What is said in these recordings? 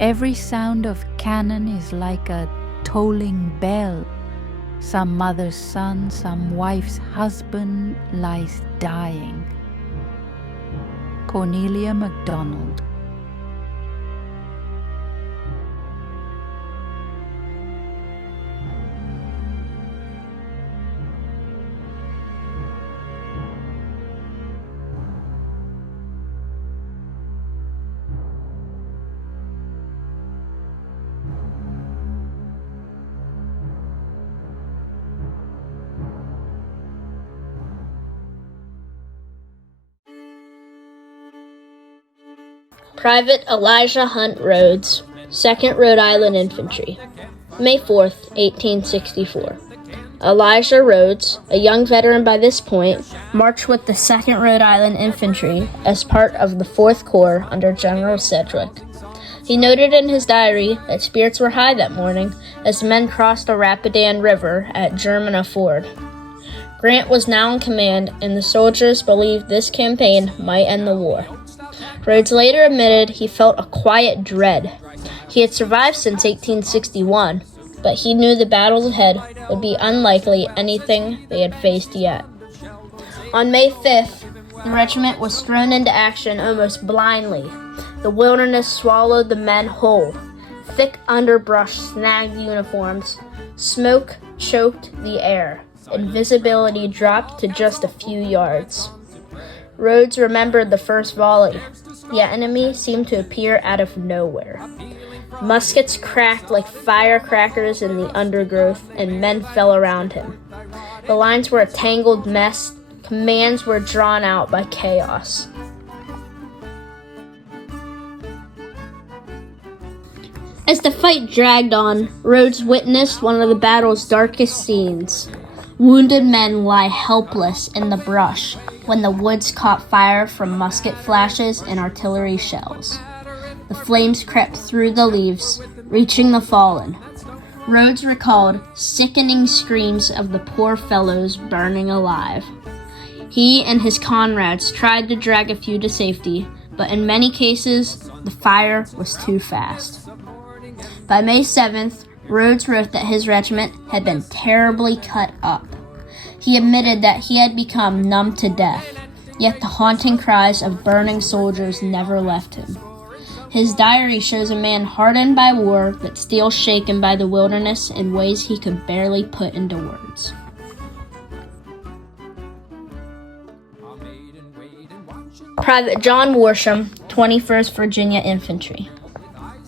Every sound of cannon is like a tolling bell. Some mother's son, some wife's husband lies dying. Cornelia MacDonald. Private Elijah Hunt Rhodes, 2nd Rhode Island Infantry, May 4th, 1864. Elijah Rhodes, a young veteran by this point, marched with the 2nd Rhode Island Infantry as part of the 4th Corps under General Sedgwick. He noted in his diary that spirits were high that morning as men crossed the Rapidan River at Germanna Ford. Grant was now in command, and the soldiers believed this campaign might end the war. Rhodes later admitted he felt a quiet dread. He had survived since 1861, but he knew the battles ahead would be unlikely anything they had faced yet. On May 5th, the regiment was thrown into action almost blindly. The wilderness swallowed the men whole. Thick underbrush snagged uniforms. Smoke choked the air, and visibility dropped to just a few yards. Rhodes remembered the first volley. The enemy seemed to appear out of nowhere. Muskets cracked like firecrackers in the undergrowth, and men fell around him. The lines were a tangled mess. Commands were drawn out by chaos. As the fight dragged on, Rhodes witnessed one of the battle's darkest scenes. Wounded men lie helpless in the brush when the woods caught fire from musket flashes and artillery shells. The flames crept through the leaves, reaching the fallen. Rhodes recalled sickening screams of the poor fellows burning alive. He and his comrades tried to drag a few to safety, but in many cases, the fire was too fast. By May 7th, Rhodes wrote that his regiment had been terribly cut up. He admitted that he had become numb to death, yet the haunting cries of burning soldiers never left him. His diary shows a man hardened by war but still shaken by the wilderness in ways he could barely put into words. Private John Worsham, 21st Virginia Infantry,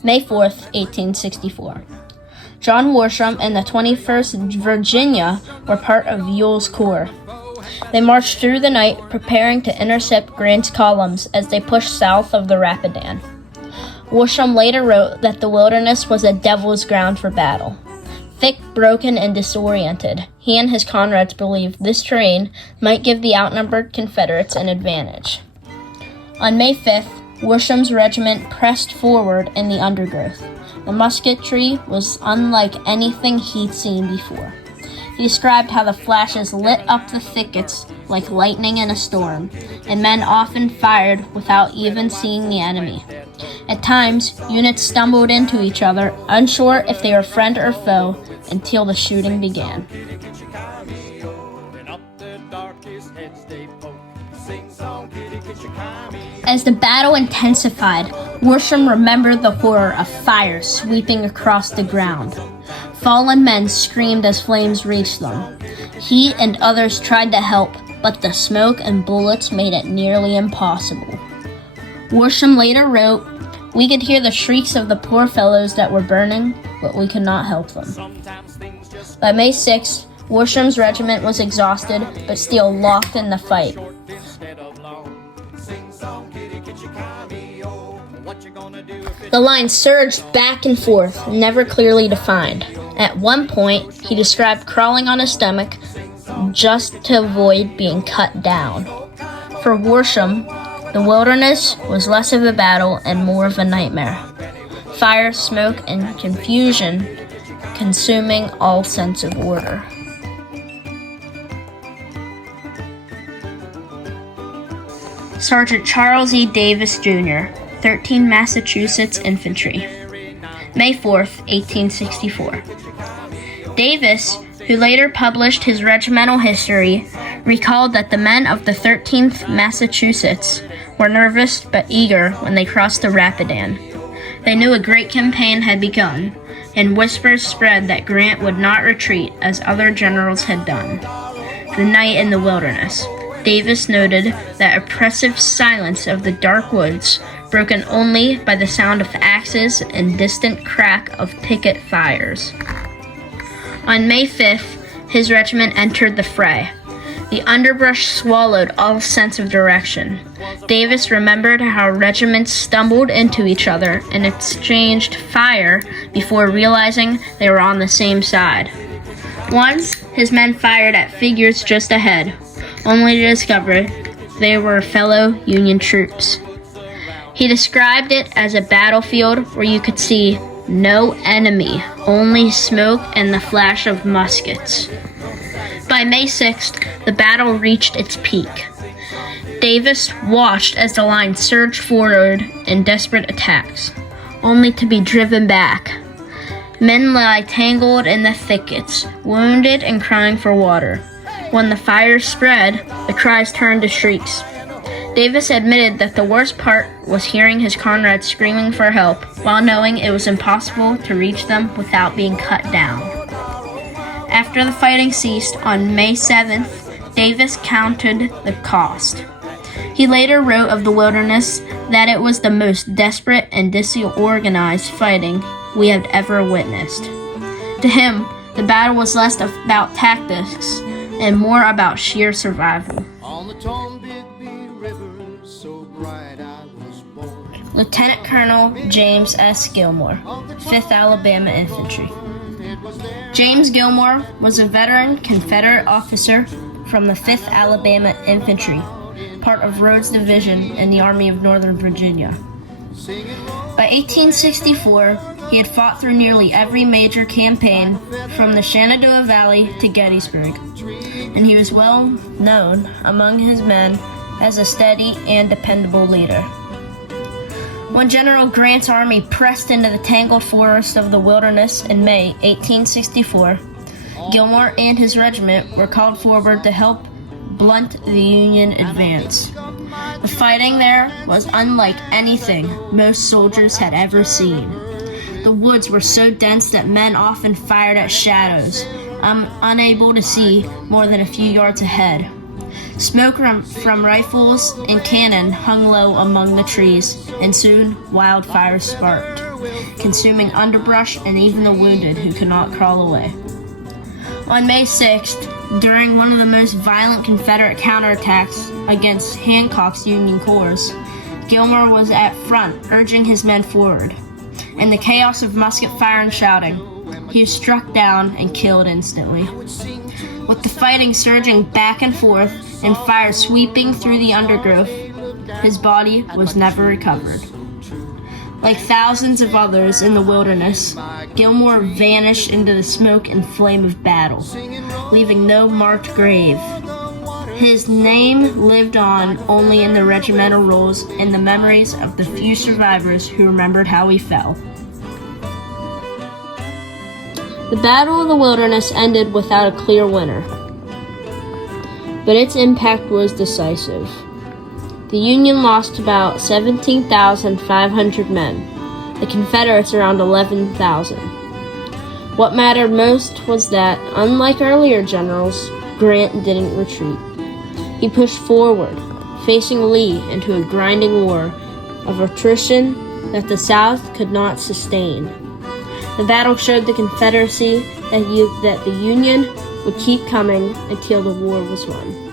May 4th, 1864. John Worsham and the 21st Virginia were part of Ewell's Corps. They marched through the night, preparing to intercept Grant's columns as they pushed south of the Rapidan. Worsham later wrote that the wilderness was a devil's ground for battle. Thick, broken, and disoriented, he and his comrades believed this terrain might give the outnumbered Confederates an advantage. On May 5th, Worsham's regiment pressed forward in the undergrowth. The musketry was unlike anything he'd seen before. He described how the flashes lit up the thickets like lightning in a storm, and men often fired without even seeing the enemy. At times, units stumbled into each other, unsure if they were friend or foe, until the shooting began. As the battle intensified, Worsham remembered the horror of fire sweeping across the ground. Fallen men screamed as flames reached them. He and others tried to help, but the smoke and bullets made it nearly impossible. Worsham later wrote, "We could hear the shrieks of the poor fellows that were burning, but we could not help them." By May 6th, Worsham's regiment was exhausted, but still locked in the fight. The line surged back and forth, never clearly defined. At one point, he described crawling on his stomach just to avoid being cut down. For Worsham, the wilderness was less of a battle and more of a nightmare. Fire, smoke, and confusion consuming all sense of order. Sergeant Charles E. Davis, Jr., 13 Massachusetts Infantry, May 4th, 1864. Davis, who later published his regimental history, recalled that the men of the 13th Massachusetts were nervous but eager when they crossed the Rapidan. They knew a great campaign had begun, and whispers spread that Grant would not retreat as other generals had done. The night in the wilderness. Davis noted that oppressive silence of the dark woods, broken only by the sound of axes and distant crack of picket fires. On May 5th, his regiment entered the fray. The underbrush swallowed all sense of direction. Davis remembered how regiments stumbled into each other and exchanged fire before realizing they were on the same side. Once, his men fired at figures just ahead, only to discover they were fellow Union troops. He described it as a battlefield where you could see no enemy, only smoke and the flash of muskets. By May 6th, the battle reached its peak. Davis watched as the line surged forward in desperate attacks, only to be driven back. Men lie tangled in the thickets, wounded and crying for water. When the fire spread, the cries turned to shrieks. Davis admitted that the worst part was hearing his comrades screaming for help, while knowing it was impossible to reach them without being cut down. After the fighting ceased on May 7th, Davis counted the cost. He later wrote of the Wilderness that it was the most desperate and disorganized fighting we had ever witnessed. To him, the battle was less about tactics and more about sheer survival. Lieutenant Colonel James S. Gilmore, 5th Alabama Infantry. James Gilmore was a veteran Confederate officer from the 5th Alabama Infantry, part of Rhodes' division in the Army of Northern Virginia. By 1864, he had fought through nearly every major campaign from the Shenandoah Valley to Gettysburg, and he was well known among his men as a steady and dependable leader. When General Grant's army pressed into the tangled forest of the Wilderness in May 1864, Gilmore and his regiment were called forward to help blunt the Union advance. The fighting there was unlike anything most soldiers had ever seen. The woods were so dense that men often fired at shadows, unable to see more than a few yards ahead. Smoke from rifles and cannon hung low among the trees, and soon wildfires sparked, consuming underbrush and even the wounded who could not crawl away. On May 6th, during one of the most violent Confederate counterattacks against Hancock's Union corps, Gilmore was at front, urging his men forward. In the chaos of musket fire and shouting, he was struck down and killed instantly. With the fighting surging back and forth and fire sweeping through the undergrowth, his body was never recovered. Like thousands of others in the Wilderness, Gilmore vanished into the smoke and flame of battle, leaving no marked grave. His name lived on only in the regimental rolls and the memories of the few survivors who remembered how he fell. The Battle of the Wilderness ended without a clear winner, but its impact was decisive. The Union lost about 17,500 men, the Confederates around 11,000. What mattered most was that, unlike earlier generals, Grant didn't retreat. He pushed forward, facing Lee into a grinding war of attrition that the South could not sustain. The battle showed the Confederacy that the Union would keep coming until the war was won.